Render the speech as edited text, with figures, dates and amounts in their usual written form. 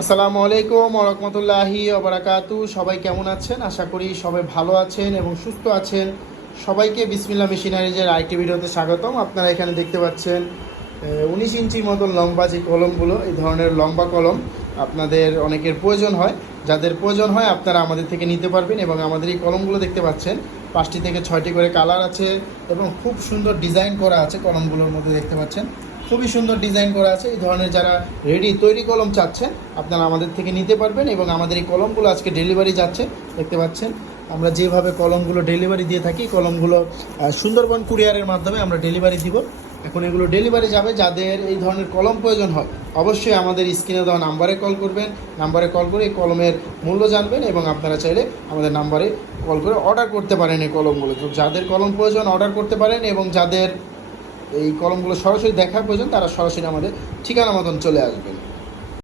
আসসালামু আলাইকুম ওয়া রাহমাতুল্লাহি ওয়া বারাকাতু। সবাই কেমন আছেন? আশা করি সবাই ভালো আছেন এবং সুস্থ আছেন। সবাইকে বিসমিল্লাহ মেশিনারিজের আরেকটি ভিডিওতে স্বাগতম। আপনারা এখানে দেখতে পাচ্ছেন 19 ইঞ্চির মতন লম্বা যে কলমগুলো, এই ধরনের লম্বা কলম আপনাদের অনেকের প্রয়োজন হয়। যাদের প্রয়োজন হয় আপনারা আমাদের থেকে নিতে পারবেন। এবং আমাদের এই কলমগুলো দেখতে পাচ্ছেন 5টি থেকে 6টি করে কালার আছে এবং খুব সুন্দর ডিজাইন করা আছে। কলমগুলোর মধ্যে দেখতে পাচ্ছেন খুবই সুন্দর ডিজাইন করা আছে। এই ধরনের যারা রেডি তৈরি কলম চাচ্ছেন আপনারা আমাদের থেকে নিতে পারবেন। এবং আমাদের এই কলমগুলো আজকে ডেলিভারি যাচ্ছে, দেখতে পাচ্ছেন আমরা যেভাবে কলমগুলো ডেলিভারি দিয়ে থাকি, কলমগুলো সুন্দরবন কুরিয়ারের মাধ্যমে আমরা ডেলিভারি দিব। এখন এগুলো ডেলিভারি যাবে। যাদের এই ধরনের কলম প্রয়োজন হয় অবশ্যই আমাদের স্ক্রিনে দেওয়া নাম্বারে কল করবেন। নাম্বারে কল করে এই কলমের মূল্য জানবেন এবং আপনারা চাইলে আমাদের নাম্বারে কল করে অর্ডার করতে পারেন এই কলমগুলো। তো যাদের কলম প্রয়োজন অর্ডার করতে পারেন, এবং যাদের এই কলমগুলো সরাসরি দেখার প্রয়োজন তারা সরাসরি আমাদের ঠিকানা মতন চলে আসবেন।